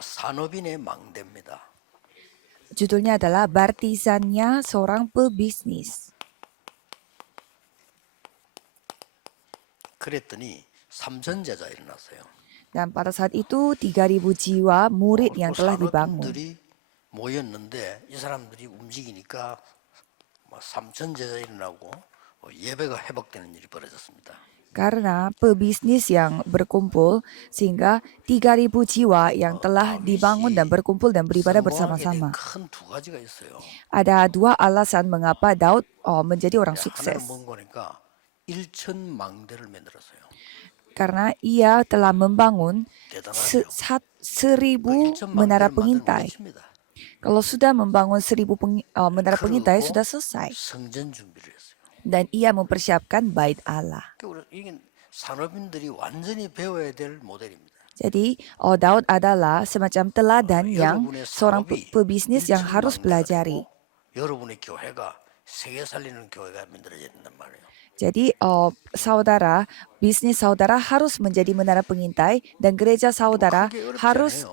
산업인의 망대입니다. Judulnya adalah Bartizannya Seorang Pebisnis. 그랬더니 삼천제자 일어났어요. Dan pada saat itu 3.000 jiwa murid yang 그 telah dibangun. 산업인들이 모였는데 이 사람들이 움직이니까 삼천제자 일어나고 예배가 회복되는 일이 벌어졌습니다. Karena pebisnis yang berkumpul sehingga 3.000 jiwa yang telah dibangun dan berkumpul dan beribadah bersama-sama. 큰두 가지가 있어요. Ada dua alasan mengapa Daud menjadi orang 하나는 sukses. 뭔 거니까 일천망대를 만들었어요. Karena ia telah membangun 대단하죠. 1.000 menara pengintai. Kalau sudah membangun 1.000 menara pengintai sudah selesai. 성전 준비를 했어요. Dan ia mempersiapkan bait Allah. 이게 산업인들이 완전히 배워야 될 모델입니다. Jadi Daud adalah semacam teladan yang seorang pebisnis yang harus pelajari. 여러분의 교회가 세계 살리는 교회가 만들어야 된단 말이에요. Jadi saudara, bisnis saudara harus menjadi menara pengintai dan gereja saudara harus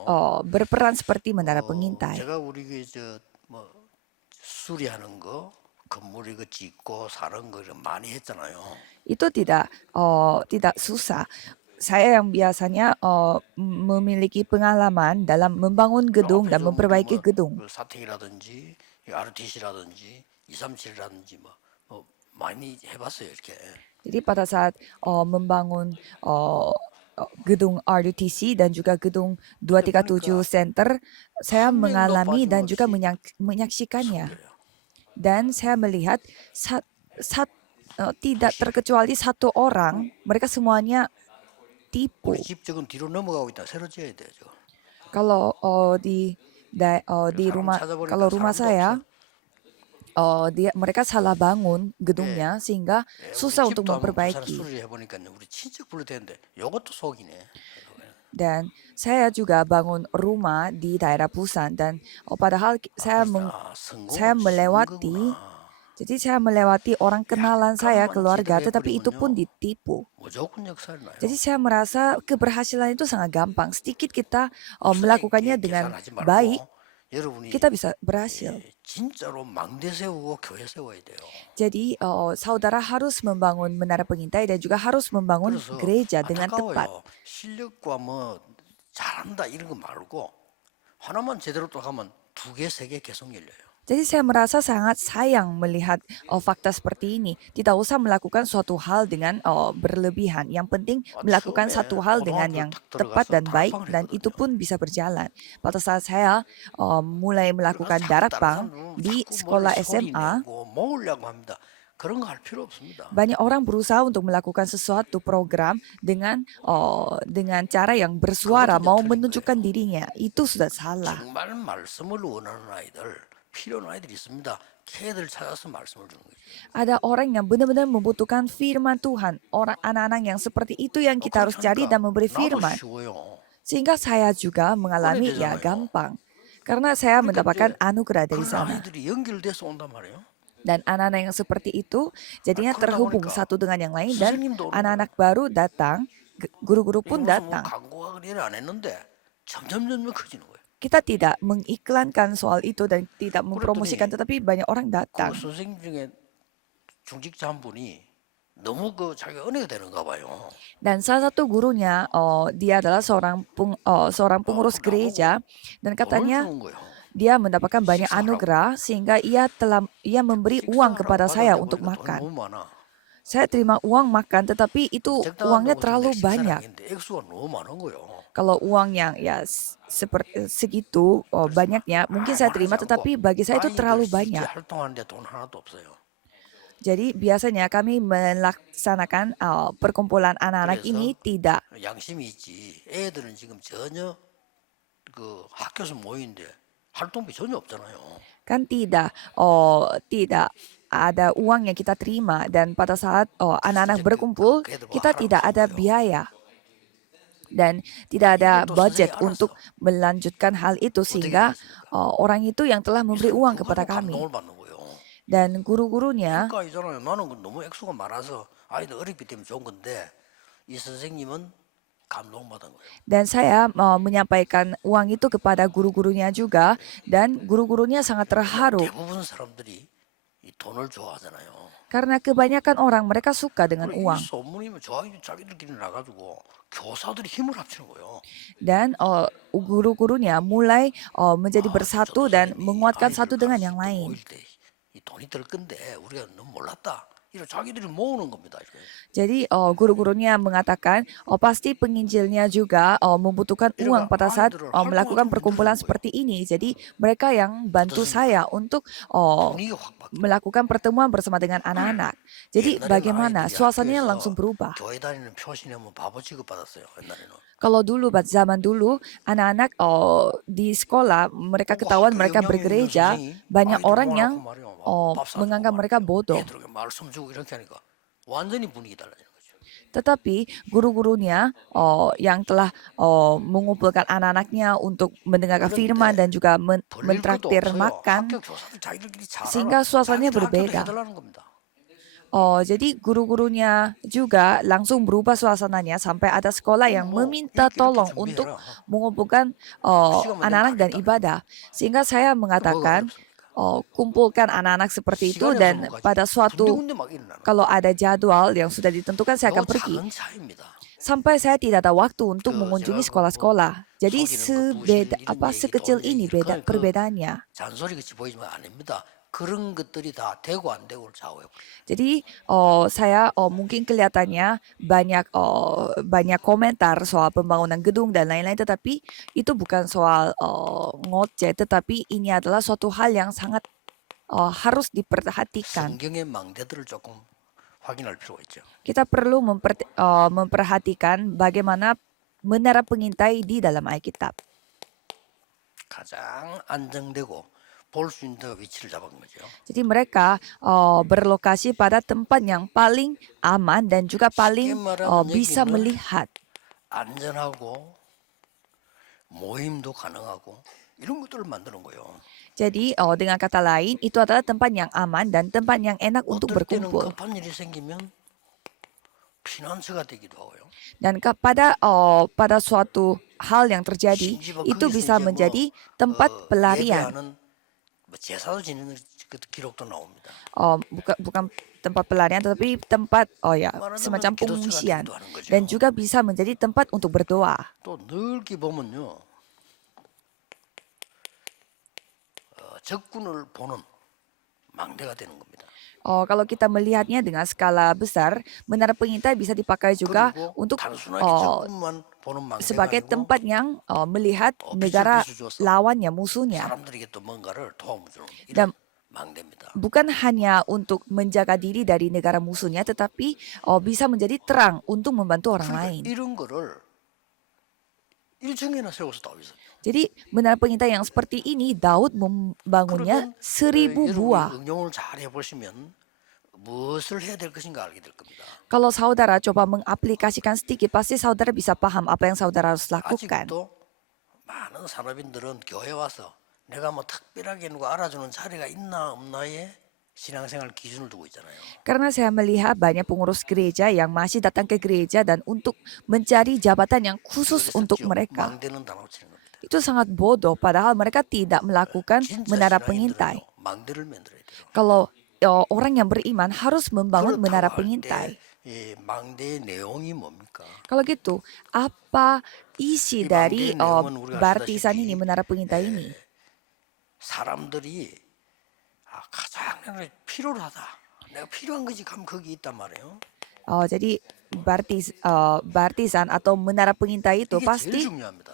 berperan seperti menara pengintai. 제가 우리 뭐 수리하는 거, 건물 이거 짓고 사는 거 많이 했잖아요. Itu tidak susah. Saya yang biasanya memiliki pengalaman dalam membangun gedung dan memperbaiki gedung. 사택이라든지 RTC라든지 237이라든지 뭐 많이 해봤어요 이렇게. Jadi pada saat membangun gedung RUTC dan juga gedung 237 Center, saya mengalami dan juga menyaksikannya. Dan saya melihat tidak terkecuali satu orang, mereka semuanya tipu. Kalau kalau rumah saya, mereka salah bangun gedungnya sehingga susah untuk memperbaiki. Dan saya juga bangun rumah di daerah Busan dan padahal saya melewati orang kenalan saya, keluarga, tetapi itu pun ditipu. Jadi saya merasa keberhasilan itu sangat gampang. Sedikit kita melakukannya dengan baik, kita bisa berhasil. Jadi saudara harus membangun menara pengintai dan juga harus membangun gereja dengan tepat. Jadi saya merasa sangat sayang melihat fakta seperti ini. Tidak usah melakukan suatu hal dengan berlebihan. Yang penting melakukan satu hal dengan yang tepat dan baik, dan itu pun bisa berjalan. Pada saat saya mulai melakukan darabang di sekolah SMA, banyak orang berusaha untuk melakukan sesuatu program dengan cara yang bersuara, mau menunjukkan dirinya. Itu sudah salah. Ada orang yang benar-benar membutuhkan firman Tuhan. Anak-anak yang seperti itu yang kita harus cari dan memberi firman. Sehingga saya juga mengalami gampang. Karena saya mendapatkan anugerah dari sana. Dan anak-anak yang seperti itu jadinya terhubung satu dengan yang lain, dan anak-anak baru datang, guru-guru pun datang. Kita tidak mengiklankan soal itu dan tidak mempromosikan, tetapi banyak orang datang. Dan salah satu gurunya, dia adalah seorang pengurus gereja, dan katanya dia mendapatkan banyak anugerah sehingga ia memberi uang kepada saya untuk makan. Saya terima uang makan, tetapi itu uangnya terlalu banyak. Kalau uang yang seperti segitu banyaknya, mungkin saya terima, tetapi bagi saya itu terlalu banyak. Jadi biasanya kami melaksanakan perkumpulan anak-anak ini tidak. Kan tidak ada uang yang kita terima, dan pada saat anak-anak berkumpul, kita tidak ada biaya. Dan tidak ada budget untuk melanjutkan hal itu, sehingga orang itu yang telah memberi uang kepada kami. Dan guru-gurunya, 감동받은 거예요. Dan saya menyampaikan uang itu kepada guru-gurunya juga dan guru-gurunya sangat terharu 대부분 사람들이 이 돈을 좋아하잖아요. karena kebanyakan orang mereka suka dengan 그리고 이 uang. 소문이면 자기들끼리 나가지고 교사들이 힘을 합치는 거예요. Dan guru-gurunya mulai menjadi 아, bersatu 저도 dan 선생님이 menguatkan 아이들을 satu dengan 가르칠 yang 때 lain. 모일 때 이 돈이 들 건데 우리가 너무 몰랐다. 이런 자기들이 모으는 겁니다. 이렇게. Jadi guru-gurunya mengatakan pasti penginjilnya juga membutuhkan uang 이러니까 pada saat 아이들을 활동을 melakukan 좀 perkumpulan 만들어주는 거예요. seperti ini. Jadi mereka yang bantu 어떻습니까? saya untuk 분위기가 확 바뀌어요. melakukan pertemuan bersama dengan anak-anak. Jadi 옛날에는 bagaimana 아이들이 suasananya 학교에서 langsung berubah. 교회 다니는 표시내면 바보 취급받았어요. 옛날에는. Kalau dulu, zaman dulu, anak-anak di sekolah mereka 뭐 ketahuan 학교 mereka 영향력 있는 bergereja, 선생이 banyak 아이들 orang yang 모아놓고 말이야. 밥 사주고 menganggap mereka 말이죠. bodoh. 애들에게 말씀 주고 이렇게 하니까 완전히 분위기 달라지는 거죠. Tetapi guru-gurunya yang telah mengumpulkan anak-anaknya untuk mendengarkan firman 그런데 dan juga 벌릴 것도 mentraktir 없어요. makan, 학교 교사들 자기들끼리 잘 알아. sehingga suasananya 자기들 학교도 berbeda. 해달라는 겁니다. Jadi guru-gurunya juga langsung berubah suasananya sampai ada sekolah yang 뭐 meminta 이렇게 tolong untuk 준비해라. mengumpulkan 그 시간만 되면 anak-anak dan 가겠다. ibadah. Sehingga saya 뭐가 mengatakan 어렵습니까? kumpulkan anak-anak seperti itu 시간이 dan 없으면 pada 가지. suatu 군데군데 막 일어나는 kalau ada jadwal yang sudah ditentukan saya 요 akan pergi. 작은 차이입니다. Sampai saya tidak ada waktu untuk 그 mengunjungi 제가 그 sekolah-sekolah. Jadi 속이는 그 부실 이런 얘기 sekecil 돈 ini 얘기 beda 그 perbedaannya. 잔소리같이 보이지만 아닙니다. 그런 것들이 다 되고 안 되고를 좌우해요. Jadi saya mungkin kelihatannya banyak komentar soal pembangunan gedung dan lain-lain, tetapi itu bukan soal ngoceh, tetapi ini adalah suatu hal yang sangat harus diperhatikan. 성경의 망대들을 조금 확인할 필요가 있죠. Kita perlu memperhatikan bagaimana menara pengintai di dalam Alkitab. 가장 안정되고 볼 수 있는 데가 위치를 잡은 거죠. Jadi mereka berlokasi pada tempat yang paling aman dan juga paling bisa melihat. 안전하고 모임도 가능하고 이런 것들을 만드는 거예요. Jadi dengan kata lain itu adalah tempat yang aman dan tempat yang enak untuk 어떨 때는 berkumpul. 급한 일이 생기면 피난처가 되기도 하고요. Dan pada suatu hal yang terjadi itu bisa menjadi tempat pelarian. 예배하는 뭐 제사도 지내는 그 기록도 나옵니다. Bukan tempat pelarian tetapi tempat 말하자면 semacam 기도처가 pengungsian 되기도 하는 거죠. dan juga bisa menjadi tempat untuk berdoa. 또 넓게 보면요, 적군을 보는 망대가 되는 겁니다. Kalau kita melihatnya dengan skala besar, menara pengintai bisa dipakai juga 그리고 untuk 단순하게 적군만 보는 망대가 sebagai 아니고 tempat yang melihat 빛을 negara 비춰줘서 lawannya, 무suhnya. 사람들에게 또 뭔가를 도움주는 Dan 이런 망대입니다. bukan hanya untuk menjaga diri dari negara musuhnya, tetapi bisa menjadi terang untuk membantu orang 그러니까 lain. 이런 거를 1층에나 세워서 다윗은. Jadi menara pengintai yang seperti ini Daud membangunnya 1000 buah. 여러분이 응용을 잘 해보시면 무엇을 해야 될 것인가 알게 될 겁니다. Kalau saudara coba mengaplikasikan sedikit, pasti saudara bisa paham apa yang saudara harus lakukan. 아직도 많은 산업인들은 교회 와서 내가 뭐 특별하게 누가 알아주는 자리가 있나 없나에 신앙생활 기준을 두고 있잖아요. Karena saya melihat banyak pengurus gereja yang masih datang ke gereja dan untuk mencari jabatan yang khusus untuk mereka. 망대는 다 놓치는 겁니다. Itu sangat bodoh, padahal mereka tidak melakukan 진짜 menara pengintai. 신앙인들은요, 망대를 만들어야 돼요. Kalau orang yang beriman harus membangun menara 그렇다고 할 pengintai. 때, 이 망대의 내용이 뭡니까? Kalau gitu, apa isi dari 내용은 우리가 baptisan 아시다시피, ini, menara pengintai ini? 사람들이 가장 내가 필요로 하다. 내가 필요한 것이 가면 거기 있단 말이에요. Jadi baptisan atau menara pengintai itu 이게 제일 pasti 중요합니다.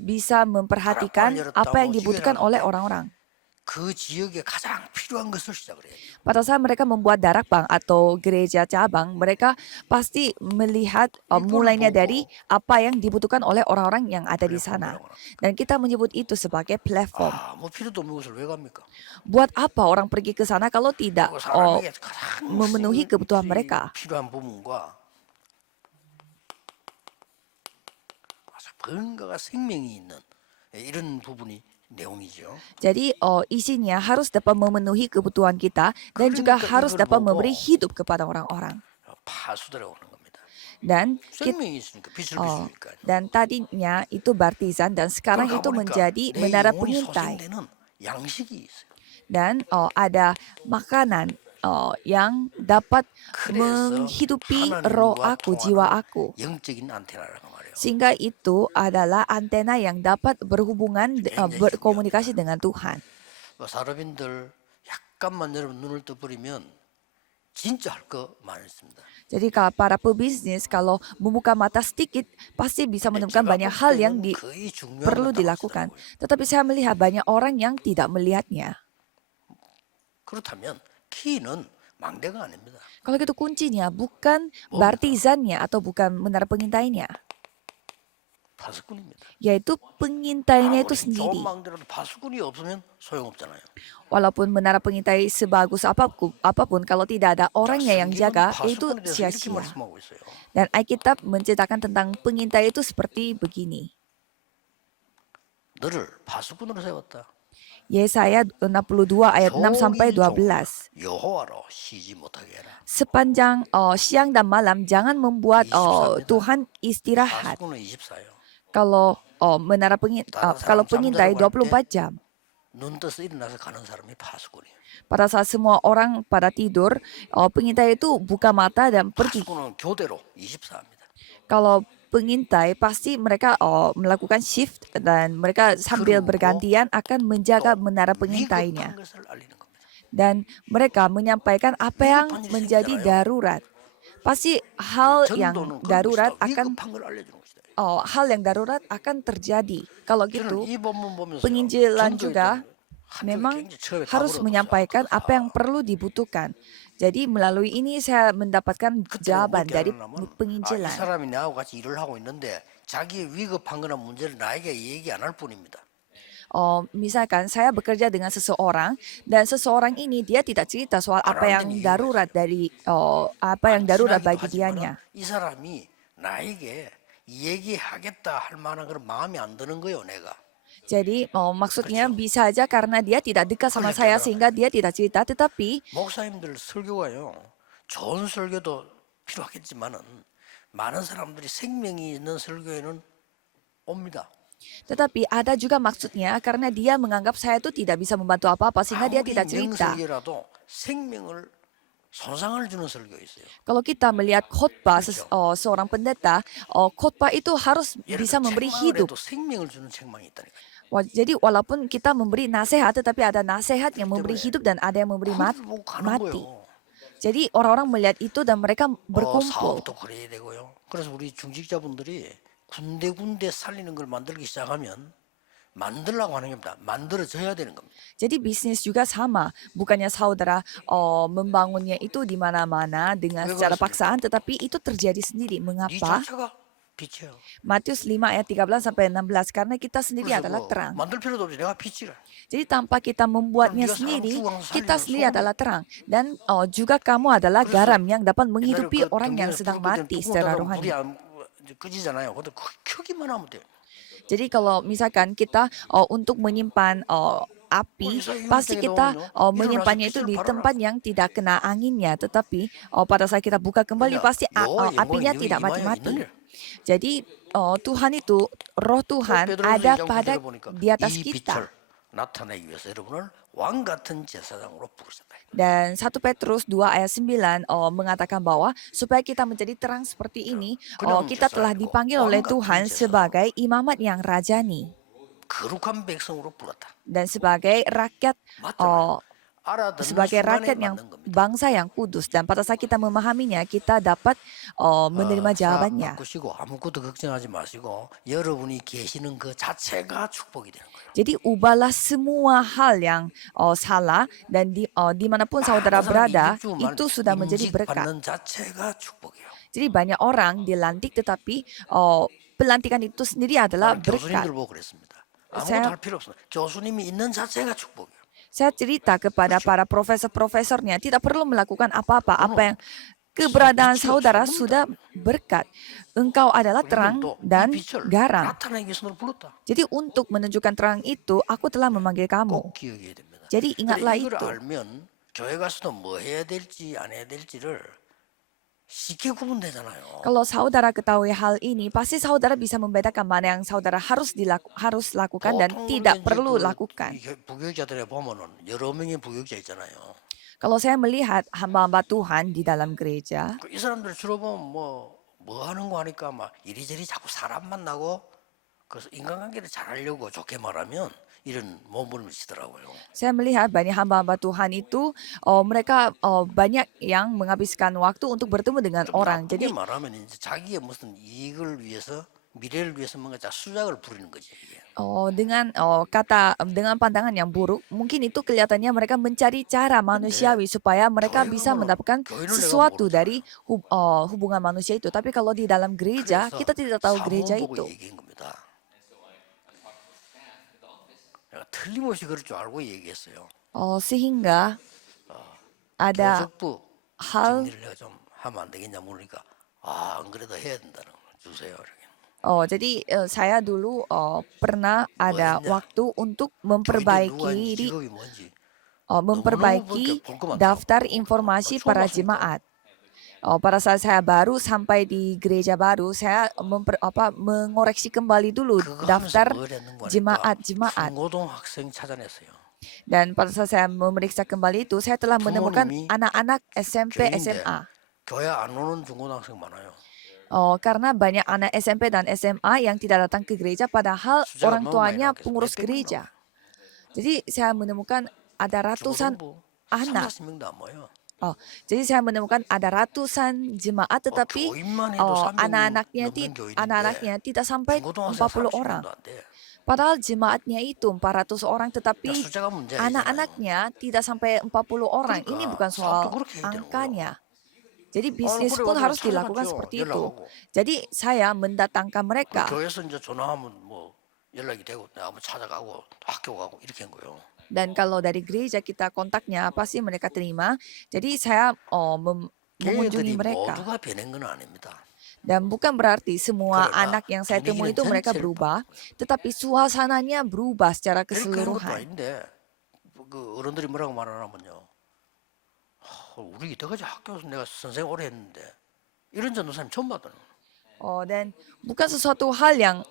bisa memperhatikan apa yang dibutuhkan oleh orang-orang. 그 지역에 가장 필요한 것을 시작을 해요. Pada saat mereka membuat darakbang atau gereja cabang, mereka pasti melihat mulainya dari apa yang dibutuhkan oleh orang-orang yang ada di sana. Dan kita menyebut itu sebagai platform. 뭐 필요도 없는 것을 왜 갑니까? Buat apa orang pergi ke sana kalau tidak 사람에게 가장 memenuhi kebutuhan mereka? 필요한 부분과 아주 뭔가가 생명이 있는 이런 부분이 내용이죠. Jadi isinya harus dapat memenuhi kebutuhan kita dan juga harus dapat memberi hidup kepada orang-orang. 파수들이 오는 겁니다. Dan 생명이 있으니까 빛을 oh, 비추니까요. dan tadinya itu Bartizan dan sekarang 그걸 itu 가보니까 menjadi 내 menara 영혼이 pengintai. 소생되는 양식이 있어요. Dan ada makanan yang dapat 그래서 menghidupi roh 하나님과 aku, jiwa 통하는 aku. 영적인 안테나라고 말해요. Sehingga itu adalah antena yang dapat berhubungan, 굉장히 berkomunikasi 중요합니다. dengan Tuhan. 사람인들 약간만 여러분 눈을 떠버리면 진짜 할 거 많이 있습니다. Jadi kalau para pebisnis kalau membuka mata sedikit pasti bisa 근데 menemukan 제가 banyak 볼 hal yang 때는 거의 중요한 perlu 건 다 dilakukan. 없더라고요. Tetapi saya melihat banyak orang yang tidak melihatnya. 그렇다면 키는 망대가 아닙니다. Kalau gitu kuncinya bukan 뭡니까? Bartizannya atau bukan menara pengintainya, 파수꾼입니다. yaitu pengintainya itu 아무리 좋은 sendiri. 망대라도 파수꾼이 없으면 소용없잖아요. Walaupun menara pengintai sebagus apapun kalau tidak ada 자, orangnya yang 성경은 jaga, itu 파수꾼에 대해서 이렇게 sia-sia. 말씀하고 있어요. Dan Alkitab menceritakan tentang pengintai itu seperti begini. 너를 파수꾼으로 세웠다. Yesaya 62 ayat 6 sampai 종일 12. 여호와로 쉬지 못하게 해라. Sepanjang siang dan malam jangan membuat 24입니다. Tuhan istirahat. 파수꾼은 24요. Kalau kalau pengintai 24 jam. 눈 떠서 일어나서 가는 사람이 파수꾼이에요. Pada saat semua orang pada tidur, pengintai itu buka mata dan pergi. 파수꾼은 교대로 24입니다. Kalau pengintai pasti mereka melakukan shift dan mereka sambil 그리고 bergantian akan menjaga 또 menara 위급한 pengintainya. 것을 알리는 겁니다. Dan mereka menyampaikan apa yang 위급한 일이 menjadi 생기잖아요. darurat. Pasti hal yang 전도는 그런 darurat 것이다. akan 위급한 걸 알려주는 것이다. hal yang darurat akan terjadi. Kalau 저는 gitu, 이 본문 보면서 penginjilan 전도에 juga 대한 한 memang 적이 굉장히 처음에 harus 답을 menyampaikan 얻었어요. apa yang perlu dibutuhkan. Jadi melalui ini saya mendapatkan 그때는 jawaban 어떻게 dari 하냐면 이 penginjilan. 사람이 나하고 같이 일을 하고 있는데 자기의 위급한 거나 문제를 나에게 얘기 안 할 뿐입니다. Misalkan saya bekerja dengan seseorang dan seseorang ini dia tidak cerita soal apa yang darurat dari apa yang 안 darurat 친하기도 bagi 하지만은 dianya. 이 사람이 나에게 얘기하겠다 할 만한 그런 마음이 안 드는 거예요, 내가. Jadi maksudnya 그렇죠. bisa aja karena dia tidak dekat sama 그걸 saya 얘기하더라고요. sehingga dia tidak cerita. Tetapi 목사님들 설교가요. 좋은 설교도 필요하겠지만은 많은 사람들이 생명이 있는 설교에는 옵니다. ada juga maksudnya karena dia menganggap saya itu tidak bisa membantu apa-apa sehingga dia 아무리 tidak cerita. 명설교라도 생명을 손상을 주는 설교 있어요. Kalau kita melihat khotbah 그렇죠. seorang pendeta, khotbah itu harus 예를 bisa 들어 memberi 책망을 hidup. 해도 생명을 주는 책망이 있다니까요. Jadi walaupun kita memberi nasihat, tetapi ada nasihat yang memberi 때문에 hidup dan ada yang memberi 그걸 보고 가는 mati. 거예요. Jadi orang-orang melihat itu dan mereka berkumpul. 사업도 그래야 되고요. 그래서 우리 중직자분들이 군데군데 살리는 걸 만들기 시작하면 만들라고 하는 겁니다. 만들어져야 되는 겁니다. Jadi bisnis juga sama, bukannya saudara membangunnya itu di mana-mana dengan 왜 secara 그렇습니까? paksaan, tetapi itu terjadi sendiri. 네 Mengapa? 자체가 빛이에요. Matius 5 ayat 13 sampai 16 karena kita sendiri 그래서 adalah terang. 만들 필요도 없이 내가 빛이라. Jadi tanpa kita membuatnya 네가 사람 sendiri, 죽어서 kita 살리는 sendiri 소금이야. adalah terang. Dan juga kamu adalah 그래서 garam yang dapat 옛날에 menghidupi orang yang 등등에 sedang 불 끄면 mati 뚜껑 secara 닫으면 불이 rohani. 끄지잖아요. 근데 켜기만 하면 돼요. Jadi kalau misalkan kita untuk menyimpan api, pasti kita menyimpannya itu di tempat yang tidak kena anginnya. Tetapi pada saat kita buka kembali, pasti apinya tidak mati-mati. Jadi Tuhan itu, roh Tuhan ada pada di atas kita. 나타내기 위해서 여러분을 왕 같은 제사장으로 부르셨다. Dan 1 Petrus 2 ayat 9 mengatakan bahwa supaya kita menjadi terang seperti ini, kita telah dipanggil oleh Tuhan sebagai imamat yang rajani 거룩한 백성으로 불렀다. dan sebagai rakyat 알아듣는 sebagai 순간에 rakyat yang 맞는 겁니다. bangsa yang kudus, dan pada saat kita memahaminya kita dapat menerima jawabannya. 바꾸시고 아무것도 걱정하지 마시고 여러분이 계시는 그 자체가 축복이 되는 거예요. Jadi ubahlah semua hal yang salah dan dimanapun saudara berada itu sudah menjadi berkat. 받는 자체가 축복이에요. Jadi banyak orang dilantik tetapi pelantikan itu sendiri adalah 나는 berkat. 교수님들 보고 그랬습니다. 아무것도 saya- 할 필요 없어요. 교수님이 있는 자체가 축복이에요. Saya cerita kepada para profesor-profesornya tidak perlu melakukan apa-apa. Apa yang keberadaan saudara sudah berkat. Engkau adalah terang 또 dan 이 빛을 garam. 나타내기 위해서 너를 불렀다. Jadi untuk menunjukkan terang itu, aku telah memanggil kamu. 꼭 기억해야 됩니다. Jadi ingatlah 이걸 itu. 알면 교회 가서도 뭐 해야 될지 안 해야 될지를 쉽게 구분되잖아요. Kalau saudara ketahui hal ini, pasti saudara bisa membedakan mana yang saudara harus lakukan dan 보통 우리가 tidak 이제 perlu lakukan. 부교육자들에 보면은 여러 명의 부교육자 있잖아요. Kalau saya melihat hamba-hamba Tuhan di dalam gereja, 이 사람들 주로 보면 뭐 하는 거 하니까 막 이리저리 자꾸 사람 만나고 그래서 인간관계를 잘하려고 좋게 말하면 이런 몸부림을 치더라고요. saya melihat banyak hamba-hamba Tuhan itu mereka banyak yang menghabiskan waktu untuk bertemu dengan 좀 orang. 나쁘게 Jadi 말하면 이제 자기의 무슨 이익을 위해서 미래를 위해서 뭔가 수작을 부리는 거지 이게. dengan pandangan yang buruk, mungkin itu kelihatannya mereka mencari cara 근데 manusiawi supaya mereka 교회 bisa 가면은 mendapatkan 교회를 내가 sesuatu 모르잖아요. dari hubungan manusia itu. Tapi kalau di dalam gereja, 그래서 kita tidak tahu gereja 사모님 보고 itu. 얘기한 겁니다. 내가 틀림없이 그럴 줄 알고 얘기했어요. Sehingga ada 교적부 hal 정리를 내가 좀 하면 안 되겠냐 물으니까 안 그래도 해야 된다는 거 주세요. 이렇게. Jadi saya dulu pernah 뭐 ada 했냐? waktu untuk 교인들 누가 있는지 직업이 뭔지 너무너무 보니까 memperbaiki 볼 거 많더라고. daftar informasi 처음 para 왔으니까. jemaat. Pada saat saya baru sampai di gereja baru, saya mengoreksi kembali dulu 그거 하면서 daftar 뭘 했는 거 하니까 jemaat-jemaat. 중고등 학생 찾아냈어요. Dan pada saat saya memeriksa kembali itu, saya telah menemukan 부모님이 anak-anak SMP, 교회인데 SMA. 교회 안 오는 중고등학생 많아요. Karena banyak anak SMP dan SMA yang tidak datang ke gereja, padahal 숫자가 orang 너무 많이 tuanya 나왔겠어. pengurus 몇백 명 gereja. 나와요. Jadi saya menemukan ada ratusan 중고등부 3, anak. 40명도 안 모여. Jadi saya menemukan ada ratusan jemaat, tetapi 교인만 해도 300명 넘는 교인인데 anak-anaknya tidak sampai 중고등학생 40 orang. 30명도 안 돼. Padahal jemaatnya itu 400 orang, 그러니까 tetapi 숫자가 문제 아니잖아요. anak-anaknya tidak sampai 40 orang. Ini bukan 그러니까 soal 사업도 그렇게 해야 되는 거예요. angkanya. Jadi bisnis 그래 pun 가지고 harus dilakukan 찾아갔죠. seperti itu. 연락하고. Jadi saya mendatangkan 그 mereka. 교회에서 이제 전화하면 뭐 연락이 되고 내가 한번 찾아가고 학교 가고 이렇게 한 거예요. Dan kalau dari gereja kita kontaknya, pasti mereka terima. Jadi saya mengunjungi 걔들이 mereka. 모두가 변한 건 아닙니다. Dan bukan berarti semua 그러나 anak yang saya temui 분위기는 itu mereka 전체를 berubah, 바꾸고요. tetapi suasananya berubah secara 이렇게 하는 것도 keseluruhan. 아닌데 그 어른들이 뭐라고 말하냐면요. 우리 이때까지 학교에서 내가 선생 오래 했는데 이런 전도사님 처음 봤다는 거예요. Dan bukan sesuatu hal yang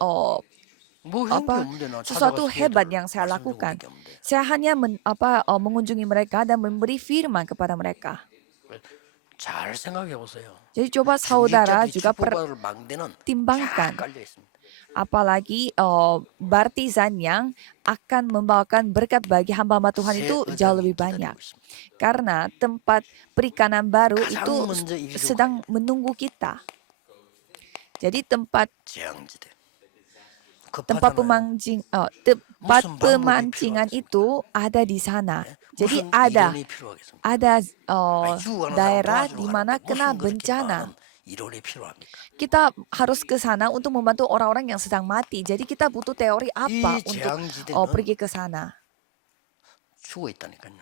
뭐 한 게 없는데 나 sesuatu 찾아가서 hebat 걔들 yang saya 말씀 좀 lakukan. 그렇게 없는데 Saya hanya mengunjungi mereka dan memberi firman kepada mereka. 잘 생각해 보세요. Jadi coba saudara 중직자들이 juga 축복받을 망대는 쫙 pertimbangkan, 깔려 있습니다. apalagi baptisan yang akan membawakan berkat bagi hamba-hamba Tuhan 새 itu jauh 의장이 lebih 기다리고 banyak. 있습니다. Karena tempat perikanan baru 가장 itu 먼저 이리로 sedang 가야 menunggu kita. Jadi tempat 재앙지대. tempat 급하잖아요. tempat 무슨 방법이 pemancingan 필요하겠습니까? itu ada di sana. Jadi 무슨 ada 이론이 필요하겠습니까? ada daerah di mana kena 무슨 그렇게 bencana. 많은 이론이 필요합니까? Kita harus ke sana untuk membantu orang-orang yang sedang mati. Jadi kita butuh teori apa 이 untuk 재앙지대는 pergi ke sana. 죽어 있다니까요.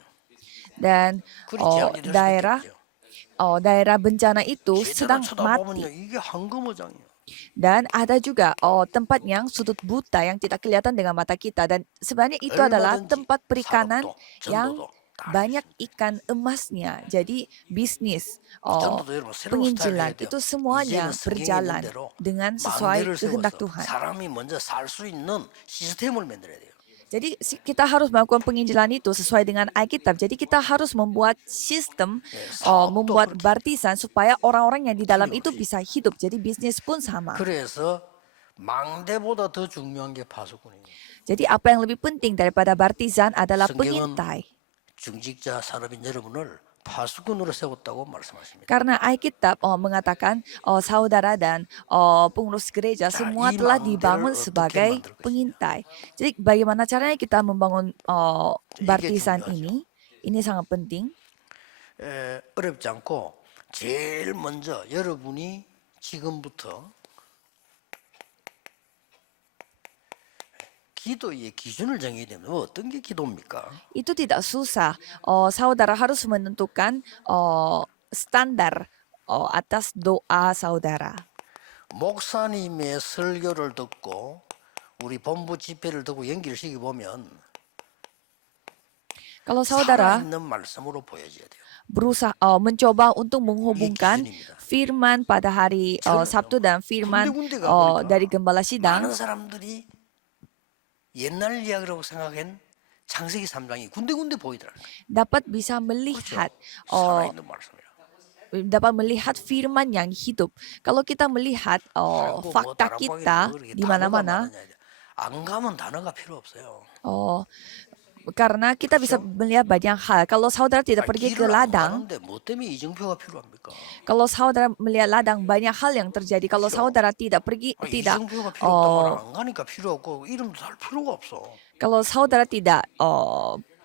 Dan 그리 재앙지대 될 수밖에 daerah 없죠. daerah bencana itu 제대로 sedang 쳐다보면요 mati. 이게 황금어장이에요. Dan ada juga tempat yang sudut buta yang tidak kelihatan dengan mata kita. Dan sebenarnya itu adalah 얼마든지 tempat perikanan 사업도 yang 전도도 다 할 수 banyak 있습니다. ikan emasnya. Jadi bisnis, 전도도 여러분 새로운 스타일을 penginjilan 해야 돼요. itu semuanya 이제는 성경에 있는 berjalan 대로 dengan sesuai 망대를 kehendak 세워서 Tuhan. 사람이 먼저 살 수 있는 시스템을 만들어야 돼요. Jadi kita harus melakukan penginjilan itu sesuai dengan Alkitab. Jadi kita harus membuat sistem, 사업도 membuat 그렇게 baptisan supaya orang-orang yang di dalam itu 틀림없이. bisa hidup. Jadi bisnis pun sama. 그래서 망대보다 더 중요한 게 파수꾼이에요. Jadi apa yang lebih penting daripada baptisan adalah 성경은 pengintai. 중직자 산업인 여러분을 파수꾼으로 세웠다고 말씀하십니다. Karena Alkitab mengatakan saudara dan pengurus gereja 자, semua 이 telah 망대를 dibangun 어떻게 sebagai 만들 것이냐. pengintai. Jadi bagaimana caranya kita membangun baptisan 중요하죠. ini? Ini sangat penting. 어렵지 않고 제일 먼저 여러분이 지금부터 기도의 기준을 정해야 됩니다. 어떤 게 기도입니까? Itu tidak susah. Saudara harus menentukan standar atas doa saudara. 목사님의 설교를 듣고 우리 본부 집회를 듣고 연결시켜 보면 Kalau saudara 살아있는 말씀으로 보여져야 돼요. berusaha mencoba untuk menghubungkan 기준입니다. firman pada hari Sabtu dan firman 군데군데 가보니까 dari gembala sidang, 많은 사람들이 옛날 이야기라고 생각한 창세기 3장이 군데군데 보이더라고요. dapat bisa 그렇죠? melihat 살아있는 말씀이라. dapat melihat firman yang hidup. Kalau kita melihat 아이고 뭐 fakta 다락방에 kita 뭐 이렇게 di 단어가 mana-mana, 많으냐. 안 가면 단어가 필요 없어요. karena kita bisa melihat banyak hal. Kalau saudara tidak pergi ke 길을 안 ladang, 가는데 뭐 때문에 이정표가 필요합니까? kalau saudara melihat ladang, banyak hal yang terjadi. Kalau 그렇죠. saudara tidak pergi, tidak 이정표가 필요 없단 말은 안 가니까 필요 없고 이름도 할 필요가 없어. kalau saudara tidak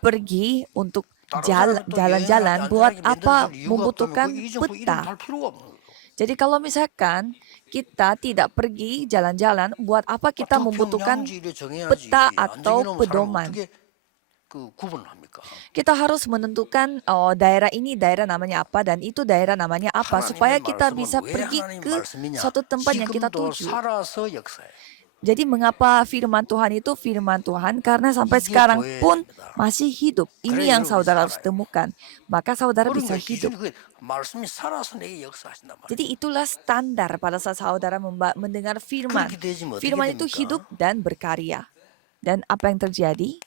pergi untuk 다른 사람이 또 jalan-jalan, 여행하지 buat 않게 apa 만들어줄 이유가 없다면 membutuhkan 그 이정표 이름도 peta? 할 필요가 없는 거예요. Jadi kalau misalkan kita tidak pergi jalan-jalan, buat apa kita 득평 membutuhkan 양지를 정해야지. peta 안 atau 정해놓으면 사람 pedoman? 어떻게 그 구분을 합니까? Kita harus menentukan daerah ini daerah namanya apa dan itu daerah namanya apa supaya 하나님의 kita 말씀은 bisa 왜 pergi 하나님 ke 말씀이냐? suatu tempat yang kita 지금도 tuju. 살아서 역사해. Jadi mengapa firman Tuhan itu firman Tuhan? Karena sampai 이게 sekarang pun 보여집니다. masih hidup. 그래, Ini yang 여러분이 saudara harus 살아요. temukan. Maka saudara 그런 bisa 거예요. hidup. 기준이 그 말씀이 살아서 내게 역사하신단 말이에요. Jadi itulah standar pada saat saudara mendengar firman. 그렇게 되지면 어떻게 Firman itu 됩니까? hidup dan berkarya. Dan apa yang terjadi?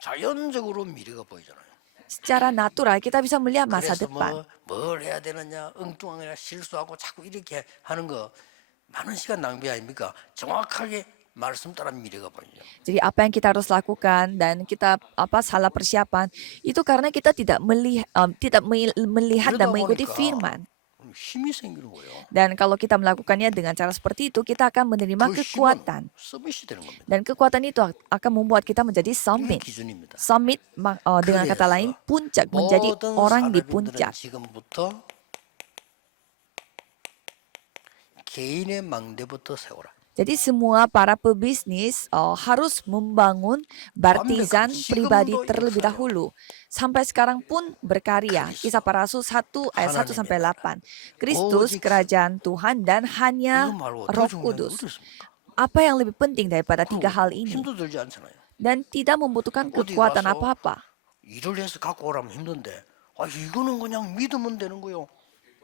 자연적으로 미래가 보이잖아요. Secara natural kita bisa melihat masa 그래서 depan. 뭘 해야 되느냐, 엉뚱하게 실수하고 자꾸 이렇게 하는 거 많은 시간 낭비 아닙니까? 정확하게 말씀 따라 미래가 보이죠. Jadi apa yang kita harus lakukan dan kita salah persiapan itu karena kita tidak melihat dan 이러다 mengikuti 보니까 firman. 힘이 생기는 거예요. Dan kalau kita melakukannya dengan cara seperti itu, kita akan menerima 그 힘은 kekuatan. 서밋이 되는 겁니다. Dan kekuatan itu akan membuat kita menjadi 이게 summit. 기준입니다. Summit dengan kata 그래서 lain puncak, menjadi 모든 orang di 산업인들은 puncak. 지금부터 개인의 망대부터 세워라. Jadi semua para pebisnis harus membangun bartizan pribadi terlebih dahulu. Sampai sekarang pun berkarya. Kisah para Rasul 1 ayat 1 sampai 8. Kristus, kerajaan Tuhan dan hanya 이거 말고 더 Roh 중요한 게 Kudus. 어디 있습니까? Apa yang lebih penting daripada tiga hal ini? 힘도 들지 않잖아요. Dan tidak membutuhkan 어디 kekuatan 가서 apa-apa. 일을 해서 갖고 오라면 힘든데 이거는 그냥 믿으면 되는 거요.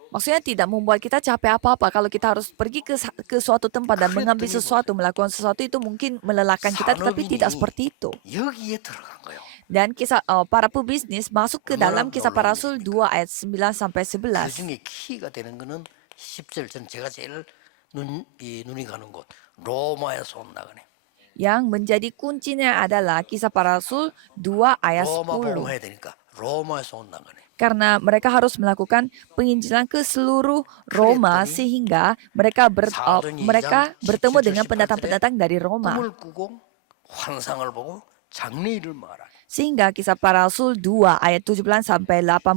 Maksudnya tidak membuat kita capek apa-apa. Kalau kita harus pergi ke suatu tempat dan mengambil sesuatu, melakukan sesuatu itu mungkin melelahkan kita, tetapi tidak seperti itu. 여기에 들어간 거예요. Dan kisah para pebisnis masuk ke dalam kisah para Rasul 2 ayat 9 sampai 11. 그중에 키가 되는 거는 10절 전 제가 제일 눈이 가는 곳 로마에서 온다그네. Yang menjadi kuncinya adalah kisah para Rasul 2 ayat 로마 10. 복음해야 되니까 로마에서 온다그네. Karena mereka harus melakukan penginjilan ke seluruh Roma sehingga mereka bertemu dengan pendatang-pendatang dari Roma. 꿈을 꾸고 환상을 보고 장래일을 말하라. Sehingga kisah para Rasul 2 ayat 17 sampai 18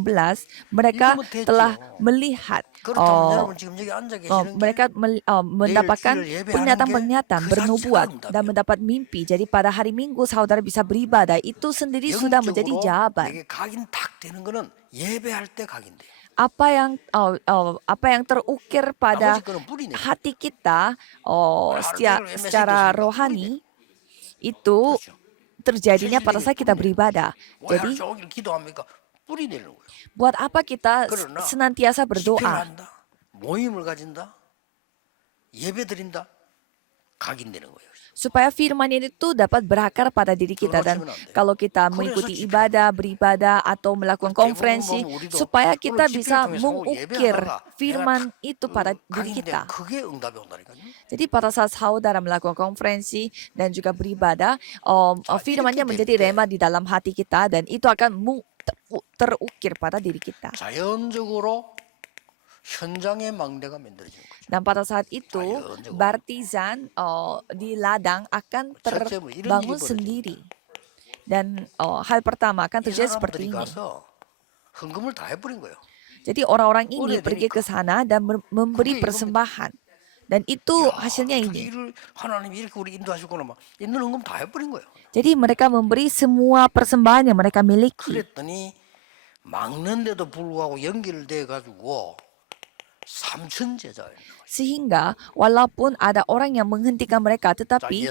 mereka telah melihat mereka mendapatkan penglihatan-penglihatan bernubuat dan mendapat mimpi. Jadi pada hari Minggu saudara bisa beribadah, itu sendiri sudah menjadi jawaban. 내게 각인탁 되는 거는 예배할 때 각인돼요. Apa yang terukir pada hati kita secara rohani itu terjadinya pada saat kita beribadah. Jadi buat apa kita senantiasa berdoa? 모임을 가진다, 예배드린다, 각인되는 거예요. Supaya firman itu dapat berakar pada diri kita, dan kalau kita mengikuti ibadah, beribadah atau melakukan konferensi, supaya kita bisa mengukir firman itu pada diri kita. Jadi pada saat saudara melakukan konferensi dan juga beribadah, firmannya menjadi rema di dalam hati kita dan itu akan terukir pada diri kita. 자연적으로 현장의 망대가 만들어지는 거죠. Dan pada saat itu bartizan di ladang akan terbangun sendiri. Dan hal pertama akan terjadi seperti ini. 헌금을 다 해버린 거예요. Jadi orang-orang ini pergi ke sana dan memberi persembahan. Dan itu hasilnya ini. 하나님 이렇게 우리 인도하셨구나 막 있는 헌금 다 해버린 거예요. Jadi mereka memberi semua persembahan yang mereka miliki. 그랬더니 막는데도 불구하고 연결돼 가지고 삼천 제자예요. Sehingga walaupun ada orang yang menghentikan mereka, tetapi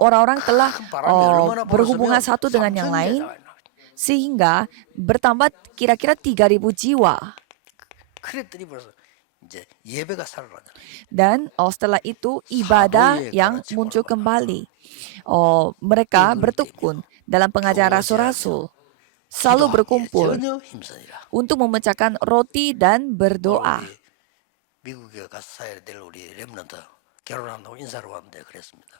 orang-orang telah berhubungan satu dengan yang lain, sehingga bertambah kira-kira 3.000 jiwa. 그랬더니 벌써 이제 예배가 살아나잖아요. Dan setelah itu ibadah 사도의 yang 가르침으로 muncul 말하면 kembali. Mereka 떡을 bertekun 떼며 dalam pengajaran 교제하며 rasul-rasul, selalu 기도하기에 berkumpul 전혀 힘쓰니라. untuk memecahkan roti dan 오늘 berdoa. 우리 미국에 가서 사야 될 우리 렘넌트 결혼한다고 인사를 왔는데 그랬습니다.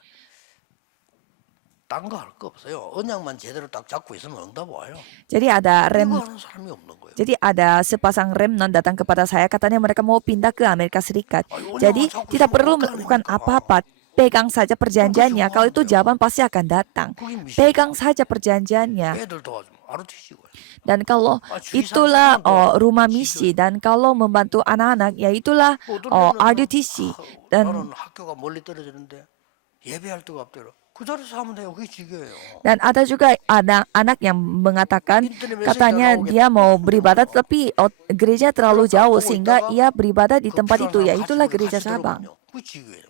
딴 거 할 거 없어요. 언약만 제대로 딱 잡고 있으면 응답 와요. Jadi ada 이거 하는 사람이 없는 거예요. Jadi ada sepasang remnon datang kepada saya, katanya mereka mau pindah ke Amerika Serikat. 아니, Jadi 언약만 잡고 tidak 있으면 perlu 어떻게 melakukan 합니까? apa-apa, pegang saja perjanjiannya. Kalau itu 하면 돼요. jawaban pasti akan datang. 그게 미션이에요. Pegang saja perjanjiannya. 애들 도와주면 ROTC고요. Dan kalau 주위 itulah 사람 도와주면 rumah 지도예요. misi, dan kalau membantu anak-anak, ya itulah 어떤 애는 RDTC. Dan 나는 학교가 멀리 떨어지는데 예배할 데가 없대요. 그 자리에서 하면 돼요. 그게 지교예요. ada juga anak-anak yang mengatakan katanya dia mau beribadah tapi gereja terlalu jauh sehingga ia beribadah di 그 tempat 필요한 itu, 사람 yaitulah 같이 gereja 같이 cabang. 들어가면요. 그게 지교예요.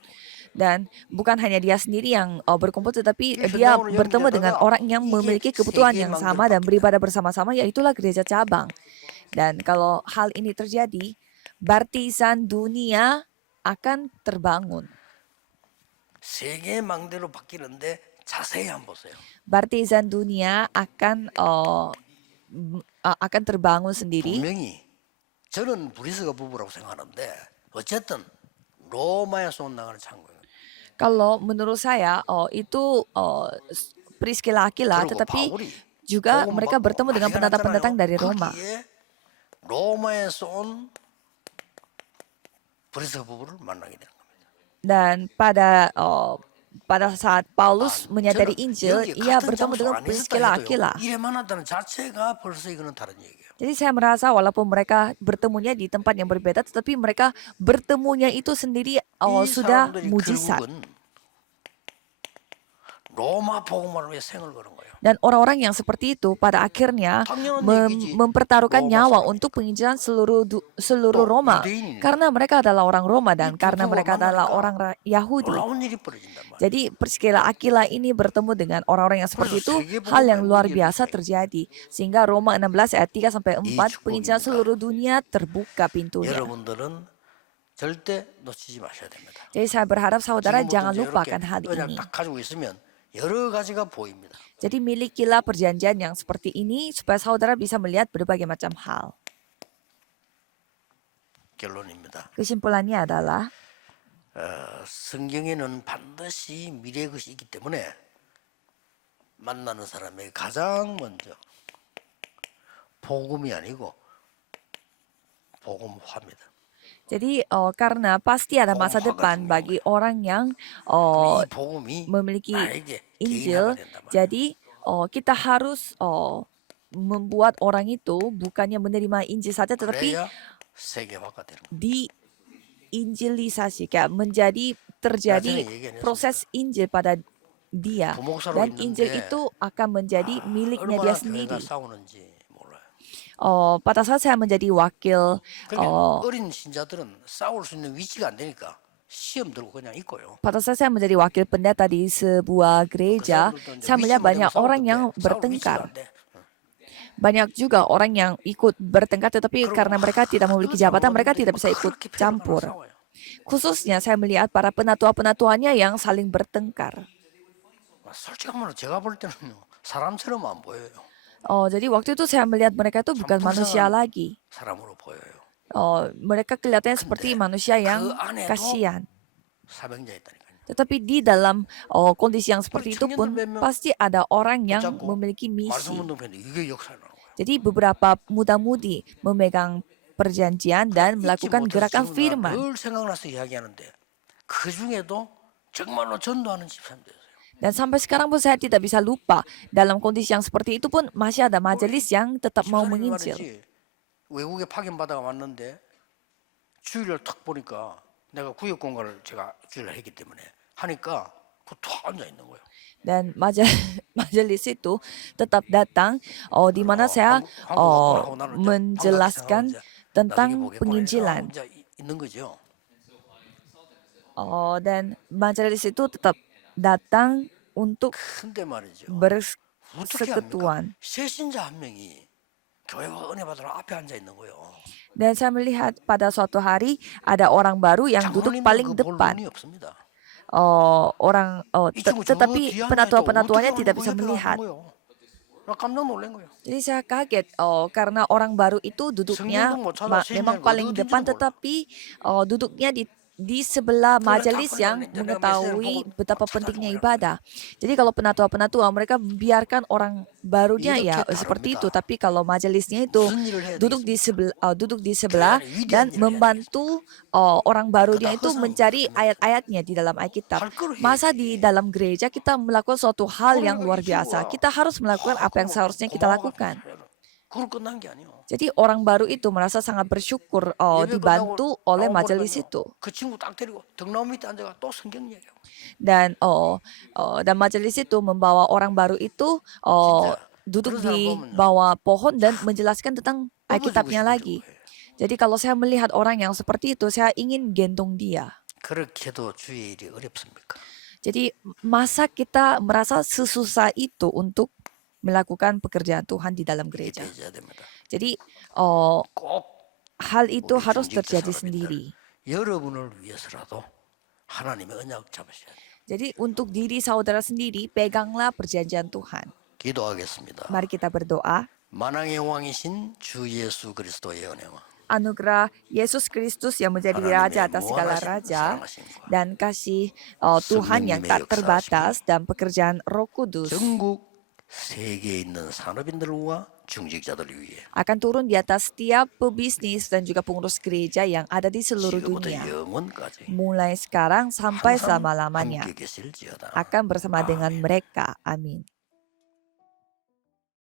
Dan bukan hanya dia sendiri yang berkumpul, tetapi 이 dia 현장으로 bertemu dengan 연결되다가 orang yang 이게 memiliki kebutuhan yang 세계망대로 sama dan 바뀝니다. beribadah bersama-sama, yaitulah gereja cabang. Dan kalau hal ini terjadi, baptisan dunia akan terbangun. 세계망대로 바뀌는데 자세히 한번 보세요. Baptisan dunia akan terbangun sendiri. 분명히 저는 브리스가 부부라고 생각하는데 어쨌든 로마에서 온 나가는 창고예요. Kalau menurut saya itu Priscilla Aquila, 그리고 tetapi 바울이 juga 복음 mereka 받고 bertemu dengan 난리가 pendatang-pendatang 났잖아요. dari Roma. 거기에 로마에서 온 브리스 부부를 만나게 되는 겁니다. Dan pada saat Paulus menyadari 저는 Injil, 여기 ia 같은 bertemu 장소 dengan 안에 있었다 Priscilla 해도요. Aquila. 이래 만났다는 자체가 벌써 이거는 다른 얘기예요. Jadi saya merasa walaupun mereka bertemunya di tempat yang berbeda, tetapi mereka bertemunya itu sendiri 이 sudah 사람들이 mujizat. 결국은 로마 복음을 위해 생을 거는 거예요. Dan orang-orang yang seperti itu pada akhirnya 당연한 얘기지. mempertaruhkan Roma nyawa 사람이니까. untuk penginjilan seluruh 또 Roma. 유대인이니까. Karena mereka adalah orang Roma dan 이 karena 부부가 mereka adalah 만나니까 orang Yahudi. 놀라운 일이 벌어진단 말이에요. Jadi Priscilla Aquila ini bertemu dengan orang-orang yang seperti itu, hal yang luar biasa terjadi. Sehingga Roma 16 ayat 3 sampai 4, penginjilan seluruh dunia terbuka pintunya. 여러분들은 절대 놓치지 마셔야 됩니다. Jadi saya berharap saudara 지금부터 jangan 이제 lupakan 이렇게 hal 언약 ini. 딱 가지고 있으면 여러 가지가 보입니다. Jadi milikilah perjanjian yang seperti ini supaya saudara bisa melihat berbagai macam hal. 결론입니다. Kesimpulannya adalah 성경에는 반드시 미래의 것이 있기 때문에 만나는 사람에게 가장 먼저 복음이 아니고 복음화입니다. jadi karena pasti ada masa depan bagi orang yang 이 복음이 memiliki 나에게 Injil. 개인화가 된단 말이에요. Jadi kita harus membuat orang itu bukannya menerima Injil saja, tetapi 그래야 세계화가 되는 거예요. diinjilisasi, kayak menjadi terjadi 나중에 얘기했습니다. proses Injil pada dia, 부목사로 dan Injil 있는데 itu akan menjadi miliknya dia 얼마나 sendiri. 교회가 싸우는지 몰라요. Pada saat saya menjadi wakil 그러니까 어린 신자들은 싸울 수 있는 위치가 안 되니까 시험 들고 그냥 있고요. pada saat saya menjadi wakil pendeta di sebuah gereja, 사람들도 이제 saya melihat 위치만 banyak 되면 orang yang 싸울 위치가 bertengkar. 안 돼. Banyak juga orang yang ikut bertengkar, tetapi 그리고 karena mereka tidak memiliki jabatan, mereka tidak bisa ikut 그렇게 패를 campur. 싸워요. Khususnya saya melihat para penatua-penatuanya yang saling bertengkar. 솔직한 말로 제가 볼 때는 사람처럼 안 보여요. Jadi waktu itu saya melihat mereka itu bukan manusia lagi. 사람으로 보여요. Mereka kelihatannya seperti manusia yang kasihan. 사명자 있다니까요. Tetapi di dalam kondisi yang seperti itu pun pasti ada orang yang memiliki misi. 말씀 운동편에 이게 역사라는 거예요. Jadi beberapa muda-mudi memegang perjanjian dan melakukan gerakan firman. 늘 생각나서 이야기하는데 그 중에도 정말로 전도하는 집사님들. Dan sampai sekarang pun saya tidak bisa lupa, dalam kondisi yang seperti itu pun masih ada majelis yang tetap mau menginjil. 외국에 파견받아가 왔는데 주일을 탁 보니까 내가 구역 공간을 제가 주일날 했기 때문에 하니까 탁 앉아 있는 거예요. Dan majelis itu tetap datang di mana saya menjelaskan tentang penginjilan. 있는 거죠. Dan majelis itu tetap datang untuk 근데 말이죠. 어떻게 합니까? persekutuan. 새신자 한 명이 교회와 은혜 받으러 앞에 앉아 있는 거예요. Dan saya melihat pada suatu hari ada orang baru yang duduk 장로님은 paling 그 볼 depan. 눈이 없습니다. 이 친구 저 tetapi 뒤에 앉아있죠. penatua-penatuanya 어떻게 tidak 하는 bisa 거 옆에 melihat. 앉은 거예요. 나 깜짝 놀란 거예요. Jadi saya kaget karena orang baru itu duduknya 성경도 못 찾아 memang 세미나가 paling 어디 depan 어딘지도 몰라. tetapi duduknya di sebelah 그걸 딱 majelis yang 보니까 내가 메시지를 mengetahui 보고 betapa 딱 pentingnya 찾아준 거예요. ibadah. Jadi kalau penatua-penatua mereka membiarkan orang barunya ya 이렇게 seperti itu, 다릅니다. tapi kalau majelisnya itu 무슨 일을 해야 duduk 되겠습니까? di 교회 sebelah 안에 위대한 dan 일을 해야 되겠습니까? membantu orang barunya 그다 itu 허상입니다. mencari 대면에서 ayat-ayatnya di dalam Alkitab. 할 걸 Masa 해야지. di dalam gereja kita melakukan suatu hal yang 그러니까 luar 이 biasa. 친구가 Kita harus melakukan apa yang 그뭐 seharusnya kita 고마워가지고 lakukan. 살아라. 그걸 끝난 게 아니에요. Jadi orang baru itu merasa sangat bersyukur 예배 끝나고 dibantu oleh 나온 majelis 보니까요. itu. 그 친구 딱 데리고 등나무 밑에 앉아가 또 성경 얘기하고. Dan majelis itu membawa orang baru itu 진짜 duduk 그런 사람 di 보면요. bawah pohon dan menjelaskan tentang 업어주고 Alkitabnya 싶은 lagi. 거예요. Jadi kalau saya melihat orang yang seperti itu, saya ingin gendong dia. 그렇게도 주의 일이 어렵습니까? Jadi masa kita merasa sesusah itu untuk melakukan pekerjaan Tuhan di dalam 이게 gereja. 되어야 됩니다. Jadi 꼭 hal itu 우리 harus 중직자 terjadi 사람인들 sendiri. 여러분을 위해서라도 하나님의 언약 잡으셔야 돼요. Jadi untuk diri saudara sendiri, peganglah perjanjian Tuhan. 기도하겠습니다. Mari kita berdoa. 만왕의 왕이신 주 예수 그리스도의 은혜와 Anugerah Yesus Kristus yang menjadi Raja 하나님의 atas segala 무한하신 raja 사랑하심과 dan kasih Tuhan yang tak terbatas dan pekerjaan Roh Kudus 전국 세계에 있는 산업인들과 중직자들을 위해 akan turun di atas setiap pebisnis dan juga pengurus gereja yang ada di seluruh 지금부터 dunia. 영원까지 Mulai sekarang sampai 항상 selama-lamanya 함께 계실지어다. akan bersama dengan mereka. Amin.